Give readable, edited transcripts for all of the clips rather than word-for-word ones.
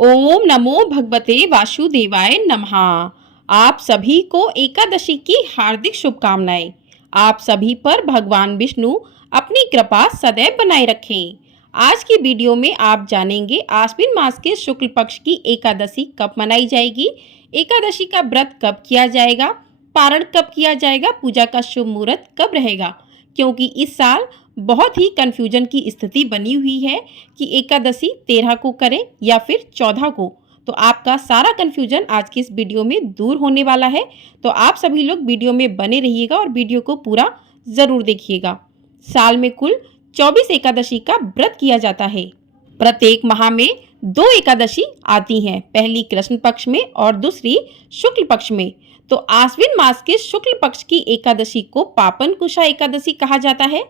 ओम नमो भगवते वासुदेवाय नमः। आप सभी को एकादशी की हार्दिक शुभकामनाएं। आप सभी पर भगवान विष्णु अपनी कृपा सदैव बनाए रखें। आज की वीडियो में आप जानेंगे आश्विन मास के शुक्ल पक्ष की एकादशी कब मनाई जाएगी, एकादशी का व्रत कब किया जाएगा, पारण कब किया जाएगा, पूजा का शुभ मुहूर्त कब रहेगा। क्योंकि इस साल बहुत ही कंफ्यूजन की स्थिति बनी हुई है कि एकादशी 13 को करें या फिर 14 को। तो आपका सारा कंफ्यूजन आज की इस वीडियो में दूर होने वाला है। तो आप सभी लोग वीडियो में बने रहिएगा और वीडियो को पूरा ज़रूर देखिएगा। साल में कुल 24 एकादशी का व्रत किया जाता है। प्रत्येक माह में 2 एकादशी आती हैं, पहली कृष्ण पक्ष में और दूसरी शुक्ल पक्ष में। तो आश्विन मास के शुक्ल पक्ष की एकादशी को पापन कुशा एकादशी कहा जाता है।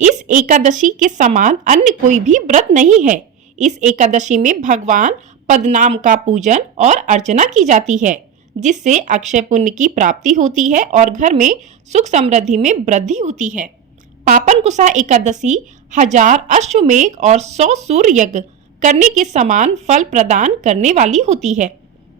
इस एकादशी के समान अन्य कोई भी व्रत नहीं है। इस एकादशी में भगवान पद्मनाभ का पूजन और अर्चना की जाती है, जिससे अक्षय पुण्य की प्राप्ति होती है और घर में सुख समृद्धि में वृद्धि होती है। पापन कुशा एकादशी 1000 अश्वमेध और 100 सूर्य यज्ञ करने के समान फल प्रदान करने वाली होती है।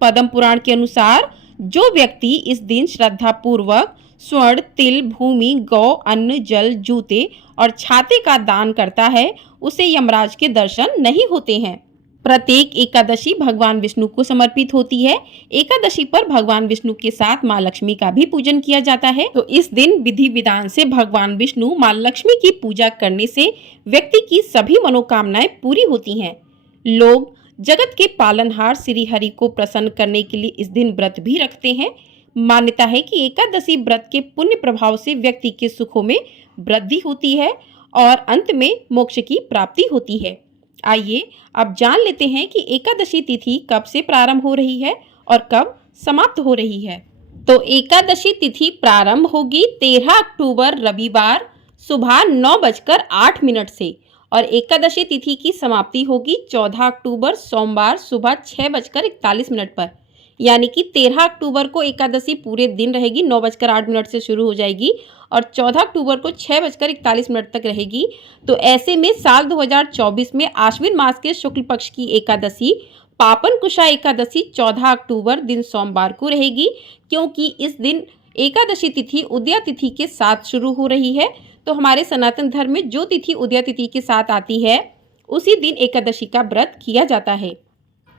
पद्म पुराण के अनुसार जो व्यक्ति इस दिन श्रद्धा पूर्वक स्वर्ण, तिल, भूमि, गौ, अन्न, जल, जूते और छाते का दान करता है, उसे यमराज के दर्शन नहीं होते हैं। प्रत्येक एकादशी भगवान विष्णु को समर्पित होती है। एकादशी पर भगवान विष्णु के साथ माँ लक्ष्मी का भी पूजन किया जाता है। तो इस दिन विधि विधान से भगवान विष्णु माँ लक्ष्मी की पूजा करने से व्यक्ति की सभी मनोकामनाएं पूरी होती हैं। लोग जगत के पालनहार श्री हरि को प्रसन्न करने के लिए इस दिन व्रत भी रखते हैं। मान्यता है कि एकादशी व्रत के पुण्य प्रभाव से व्यक्ति के सुखों में वृद्धि होती है और अंत में मोक्ष की प्राप्ति होती है। आइए अब जान लेते हैं कि एकादशी तिथि कब से प्रारंभ हो रही है और कब समाप्त हो रही है। तो एकादशी तिथि प्रारंभ होगी 13 अक्टूबर रविवार सुबह 9:08 से और एकादशी तिथि की समाप्ति होगी 14 अक्टूबर सोमवार सुबह 6:41 पर। यानी कि 13 अक्टूबर को एकादशी पूरे दिन रहेगी, 9:08 से शुरू हो जाएगी और 14 अक्टूबर को 6:41 तक रहेगी। तो ऐसे में साल 2024 में आश्विन मास के शुक्ल पक्ष की एकादशी पापन कुशा एकादशी 14 अक्टूबर दिन सोमवार को रहेगी, क्योंकि इस दिन एकादशी तिथि उदया तिथि के साथ शुरू हो रही है। तो हमारे सनातन धर्म में जो तिथि उदया तिथि के साथ आती है उसी दिन एकादशी का व्रत किया जाता है।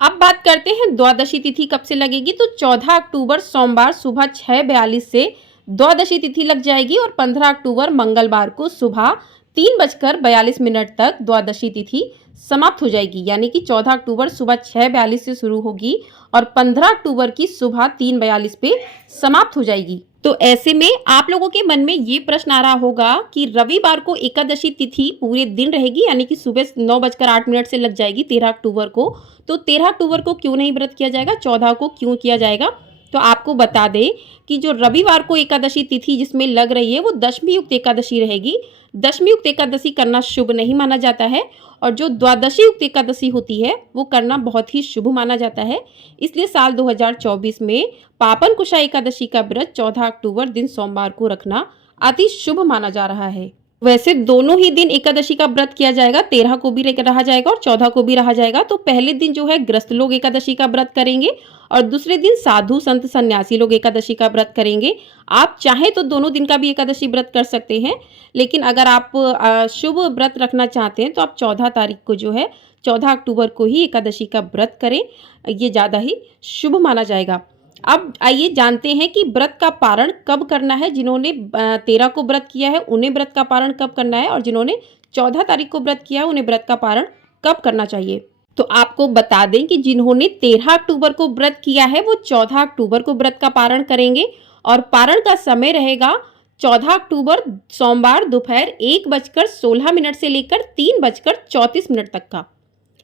अब बात करते हैं द्वादशी तिथि कब से लगेगी। तो 14 अक्टूबर सोमवार सुबह 6:42 से द्वादशी तिथि लग जाएगी और 15 अक्टूबर मंगलवार को सुबह 3:42 तक द्वादशी तिथि समाप्त हो जाएगी। यानी कि 14 अक्टूबर सुबह 6:42 से शुरू होगी और 15 अक्टूबर की सुबह 3:42 पे समाप्त हो जाएगी। तो ऐसे में आप लोगों के मन में ये प्रश्न आ रहा होगा कि रविवार को एकादशी तिथि पूरे दिन रहेगी, यानी कि सुबह 9:08 से लग जाएगी 13 अक्टूबर को। तो 13 अक्टूबर को क्यों नहीं व्रत किया जाएगा, 14 को क्यों किया जाएगा। तो आपको बता दें कि जो रविवार को एकादशी तिथि जिसमें लग रही है वो दशमी युक्त एकादशी रहेगी। दशमी युक्त एकादशी करना शुभ नहीं माना जाता है और जो द्वादशी युक्त एकादशी होती है वो करना बहुत ही शुभ माना जाता है। इसलिए साल 2024 में पापन कुशा एकादशी का व्रत 14 अक्टूबर दिन सोमवार को रखना अति शुभ माना जा रहा है। वैसे दोनों ही दिन एकादशी का व्रत किया जाएगा, 13 को भी रहा जाएगा और 14 को भी रहा जाएगा। तो पहले दिन जो है गृहस्थ लोग एकादशी का व्रत करेंगे और दूसरे दिन साधु संत सन्यासी लोग एकादशी का व्रत करेंगे। आप चाहें तो दोनों दिन का भी एकादशी व्रत कर सकते हैं, लेकिन अगर आप शुभ व्रत रखना चाहते हैं तो आप 14 तारीख को जो है 14 अक्टूबर को ही एकादशी का व्रत करें, ये ज़्यादा ही शुभ माना जाएगा। अब आइए जानते हैं कि व्रत का पारण कब करना है। जिन्होंने 13 को व्रत किया है उन्हें व्रत का पारण कब करना है और जिन्होंने 14 तारीख को व्रत किया है उन्हें व्रत का पारण कब करना चाहिए। तो आपको बता दें कि जिन्होंने 13 अक्टूबर को व्रत किया है वो 14 अक्टूबर को व्रत का पारण करेंगे और पारण का समय रहेगा 14 अक्टूबर सोमवार दोपहर 1:16 से लेकर 3:34 तक का।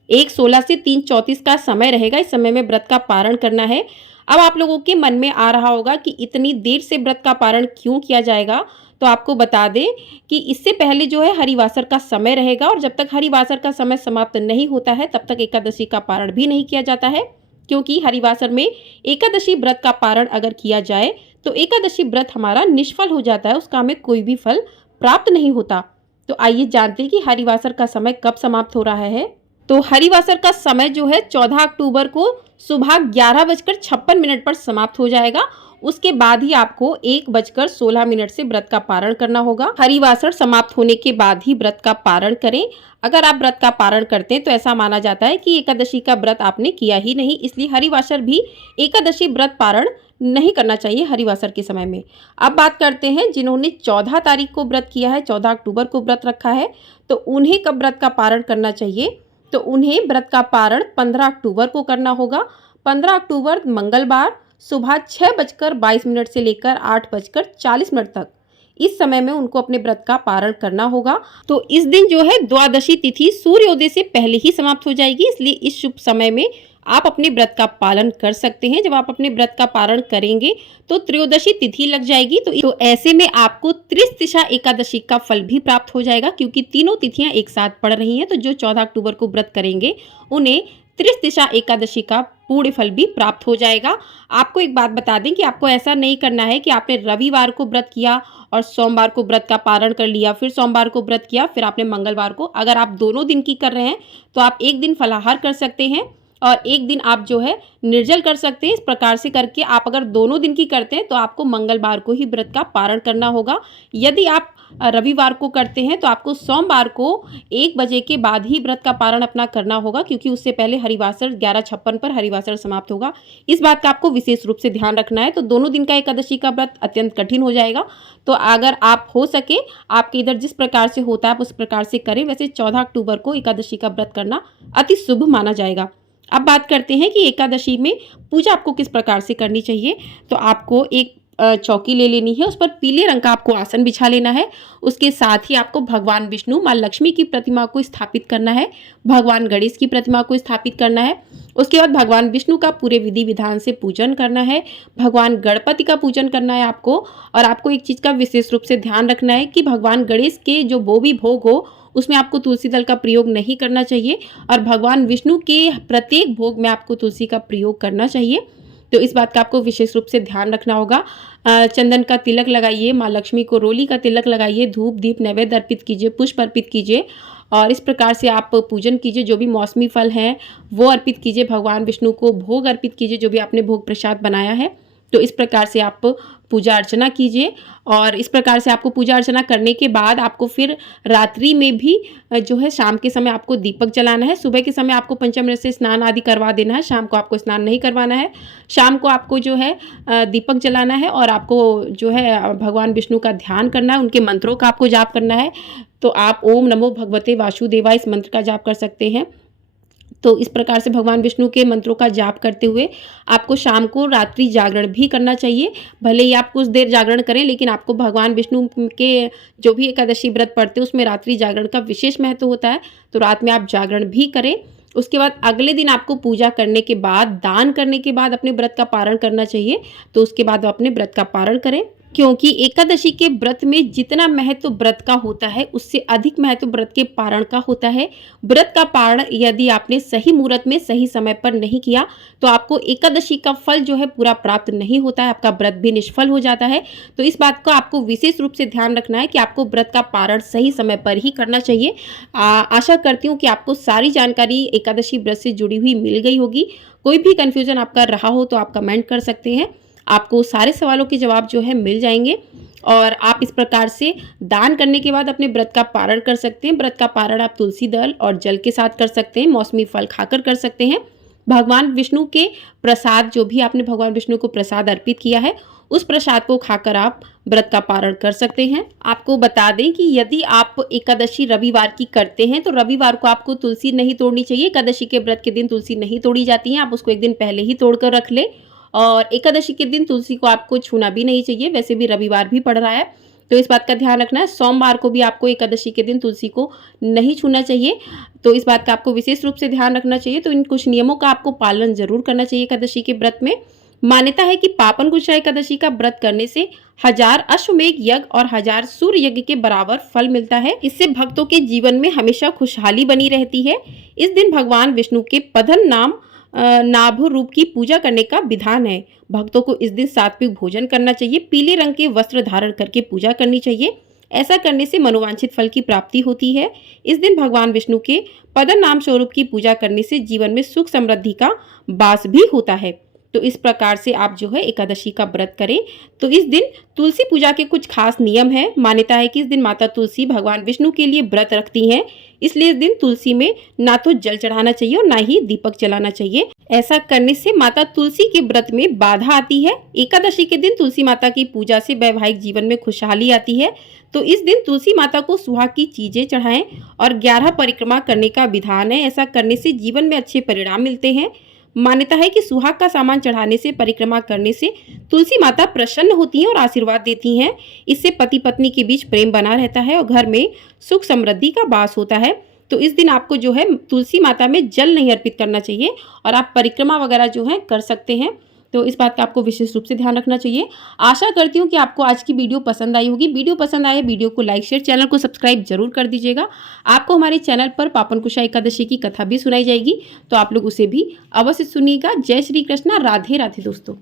1:16 से 3:34 का समय रहेगा। इस समय में व्रत का पारण करना है। अब आप लोगों के मन में आ रहा होगा कि इतनी देर से व्रत का पारण क्यों किया जाएगा। तो आपको बता दें कि इससे पहले जो है हरिवासर का समय रहेगा और जब तक हरिवासर का समय समाप्त नहीं होता है तब तक एकादशी का पारण भी नहीं किया जाता है, क्योंकि हरिवासर में एकादशी व्रत का पारण अगर किया जाए तो एकादशी व्रत हमारा निष्फल हो जाता है, उसका हमें कोई भी फल प्राप्त नहीं होता। तो आइए जानते हैं कि हरिवासर का समय कब समाप्त हो रहा है। तो हरिवासर का समय जो है 14 अक्टूबर को सुबह 11:56 पर समाप्त हो जाएगा। उसके बाद ही आपको 1:16 से व्रत का पारण करना होगा। हरिवासर समाप्त होने के बाद ही व्रत का पारण करें। अगर आप व्रत का पारण करते हैं तो ऐसा माना जाता है कि एकादशी का व्रत आपने किया ही नहीं, इसलिए हरिवासर भी एकादशी व्रत पारण नहीं करना चाहिए हरिवासर के समय में। अब बात करते हैं जिन्होंने 14 तारीख को व्रत किया है, 14 अक्टूबर को व्रत रखा है, तो उन्हें कब व्रत का पारण करना चाहिए? तो उन्हें व्रत का पारण 15 अक्टूबर को करना होगा। 15 अक्टूबर मंगलवार सुबह 6:22 से लेकर 8:40 तक इस समय में उनको अपने व्रत का पारण करना होगा। तो इस दिन जो है द्वादशी तिथि सूर्योदय से पहले ही समाप्त हो जाएगी, इसलिए इस शुभ समय में आप अपने व्रत का पालन कर सकते हैं। जब आप अपने व्रत का पारण करेंगे तो त्रयोदशी तिथि लग जाएगी, तो ऐसे में आपको त्रिशतिशा एकादशी का फल भी प्राप्त हो जाएगा, क्योंकि तीनों तिथियां एक साथ पड़ रही हैं। तो जो 14 अक्टूबर को व्रत करेंगे उन्हें त्रिशतिशा एकादशी का पूर्ण फल भी प्राप्त हो जाएगा। आपको एक बात बता दें कि आपको ऐसा नहीं करना है कि आपने रविवार को व्रत किया और सोमवार को व्रत का पारण कर लिया, फिर सोमवार को व्रत किया, फिर आपने मंगलवार को। अगर आप दोनों दिन की कर रहे हैं तो आप एक दिन फलाहार कर सकते हैं और एक दिन आप जो है निर्जल कर सकते हैं। इस प्रकार से करके आप अगर दोनों दिन की करते हैं तो आपको मंगलवार को ही व्रत का पारण करना होगा। यदि आप रविवार को करते हैं तो आपको सोमवार को 1 बजे के बाद ही व्रत का पारण अपना करना होगा, क्योंकि उससे पहले हरिवासर 11:56 पर हरिवासर समाप्त होगा। इस बात का आपको विशेष रूप से ध्यान रखना है। तो दोनों दिन का एकादशी का व्रत अत्यंत कठिन हो जाएगा। तो अगर आप हो सके, आपके इधर जिस प्रकार से होता है आप उस प्रकार से करें। वैसे 14 अक्टूबर को एकादशी का व्रत करना अति शुभ माना जाएगा। अब बात करते हैं कि एकादशी में पूजा आपको किस प्रकार से करनी चाहिए। तो आपको एक चौकी ले लेनी है, उस पर पीले रंग का आपको आसन बिछा लेना है। उसके साथ ही आपको भगवान विष्णु, माँ लक्ष्मी की प्रतिमा को स्थापित करना है, भगवान गणेश की प्रतिमा को स्थापित करना है। उसके बाद भगवान विष्णु का पूरे विधि विधान से पूजन करना है, भगवान गणपति का पूजन करना है आपको। और आपको एक चीज़ का विशेष रूप से ध्यान रखना है कि भगवान गणेश के जो भी भोग हो उसमें आपको तुलसी दल का प्रयोग नहीं करना चाहिए, और भगवान विष्णु के प्रत्येक भोग में आपको तुलसी का प्रयोग करना चाहिए। तो इस बात का आपको विशेष रूप से ध्यान रखना होगा। चंदन का तिलक लगाइए, माँ लक्ष्मी को रोली का तिलक लगाइए, धूप दीप नैवेद्य अर्पित कीजिए, पुष्प अर्पित कीजिए और इस प्रकार से आप पूजन कीजिए। जो भी मौसमी फल हैं वो अर्पित कीजिए, भगवान विष्णु को भोग अर्पित कीजिए, जो भी आपने भोग प्रसाद बनाया है। तो इस प्रकार से आप पूजा अर्चना कीजिए। और इस प्रकार से आपको पूजा अर्चना करने के बाद आपको फिर रात्रि में भी जो है शाम के समय आपको दीपक जलाना है। सुबह के समय आपको पंचामृत से स्नान आदि करवा देना है, शाम को आपको स्नान नहीं करवाना है। शाम को आपको जो है दीपक जलाना है और आपको जो है भगवान विष्णु का ध्यान करना है, उनके मंत्रों का आपको जाप करना है। तो आप ओम नमो भगवते वासुदेवाय इस मंत्र का जाप कर सकते हैं। तो इस प्रकार से भगवान विष्णु के मंत्रों का जाप करते हुए आपको शाम को रात्रि जागरण भी करना चाहिए। भले ही आप कुछ देर जागरण करें, लेकिन आपको भगवान विष्णु के जो भी एकादशी व्रत पढ़ते हैं उसमें रात्रि जागरण का विशेष महत्व होता है। तो रात में आप जागरण भी करें। उसके बाद अगले दिन आपको पूजा करने के बाद, दान करने के बाद अपने व्रत का पारण करना चाहिए। तो उसके बाद आप अपने व्रत का पारण करें, क्योंकि एकादशी के व्रत में जितना महत्व व्रत का होता है उससे अधिक महत्व व्रत के पारण का होता है। व्रत का पारण यदि आपने सही मुहूर्त में सही समय पर नहीं किया तो आपको एकादशी का फल जो है पूरा प्राप्त नहीं होता है, आपका व्रत भी निष्फल हो जाता है। तो इस बात का आपको विशेष रूप से ध्यान रखना है कि आपको व्रत का पारण सही समय पर ही करना चाहिए। आशा करती हूँ कि आपको सारी जानकारी एकादशी व्रत से जुड़ी हुई मिल गई होगी। कोई भी कन्फ्यूजन आपका रहा हो तो आप कमेंट कर सकते हैं, आपको सारे सवालों के जवाब जो है मिल जाएंगे। और आप इस प्रकार से दान करने के बाद अपने व्रत का पारण कर सकते हैं। व्रत का पारण आप तुलसी दल और जल के साथ कर सकते हैं, मौसमी फल खाकर कर सकते हैं। भगवान विष्णु के प्रसाद, जो भी आपने भगवान विष्णु को प्रसाद अर्पित किया है उस प्रसाद को खाकर आप व्रत का पारण कर सकते हैं। आपको बता दें कि यदि आप एकादशी रविवार की करते हैं तो रविवार को आपको तुलसी नहीं तोड़नी चाहिए। एकादशी के व्रत के दिन तुलसी नहीं तोड़ी जाती है, आप उसको एक दिन पहले ही तोड़ कर रख ले। और एकादशी के दिन तुलसी को आपको छूना भी नहीं चाहिए, वैसे भी रविवार भी पड़ रहा है तो इस बात का ध्यान रखना है। सोमवार को भी आपको एकादशी के दिन तुलसी को नहीं छूना चाहिए, तो इस बात का आपको विशेष रूप से ध्यान रखना चाहिए। तो इन कुछ नियमों का आपको पालन जरूर करना चाहिए एकादशी के व्रत में। मान्यता है कि पापन कुशा एकादशी का व्रत करने से 1000 अश्वमेघ यज्ञ और 1000 सूर्य यज्ञ के बराबर फल मिलता है। इससे भक्तों के जीवन में हमेशा खुशहाली बनी रहती है। इस दिन भगवान विष्णु के पधन नाम नाभ रूप की पूजा करने का विधान है। भक्तों को इस दिन सात्विक भोजन करना चाहिए, पीले रंग के वस्त्र धारण करके पूजा करनी चाहिए। ऐसा करने से मनोवांछित फल की प्राप्ति होती है। इस दिन भगवान विष्णु के पदन नाम स्वरूप की पूजा करने से जीवन में सुख समृद्धि का वास भी होता है। तो इस प्रकार से आप जो है एकादशी का व्रत करें। तो इस दिन तुलसी पूजा के कुछ खास नियम है। मान्यता है कि इस दिन माता तुलसी भगवान विष्णु के लिए व्रत रखती हैं, इसलिए इस दिन तुलसी में ना तो जल चढ़ाना चाहिए और ना ही दीपक जलाना चाहिए। ऐसा करने से माता तुलसी के व्रत में बाधा आती है। एकादशी के दिन तुलसी माता की पूजा से वैवाहिक जीवन में खुशहाली आती है। तो इस दिन तुलसी माता को सुहाग की चीजें चढ़ाएं और 11 परिक्रमा करने का विधान है। ऐसा करने से जीवन में अच्छे परिणाम मिलते हैं। मान्यता है कि सुहाग का सामान चढ़ाने से, परिक्रमा करने से तुलसी माता प्रसन्न होती हैं और आशीर्वाद देती हैं। इससे पति पत्नी के बीच प्रेम बना रहता है और घर में सुख समृद्धि का वास होता है। तो इस दिन आपको जो है तुलसी माता में जल नहीं अर्पित करना चाहिए और आप परिक्रमा वगैरह जो है कर सकते हैं। तो इस बात का आपको विशेष रूप से ध्यान रखना चाहिए। आशा करती हूँ कि आपको आज की वीडियो पसंद आई होगी। वीडियो पसंद आए वीडियो को लाइक शेयर, चैनल को सब्सक्राइब जरूर कर दीजिएगा। आपको हमारे चैनल पर पापनकुशा एकादशी की कथा भी सुनाई जाएगी, तो आप लोग उसे भी अवश्य सुनिएगा। जय श्री कृष्णा, राधे राधे दोस्तों।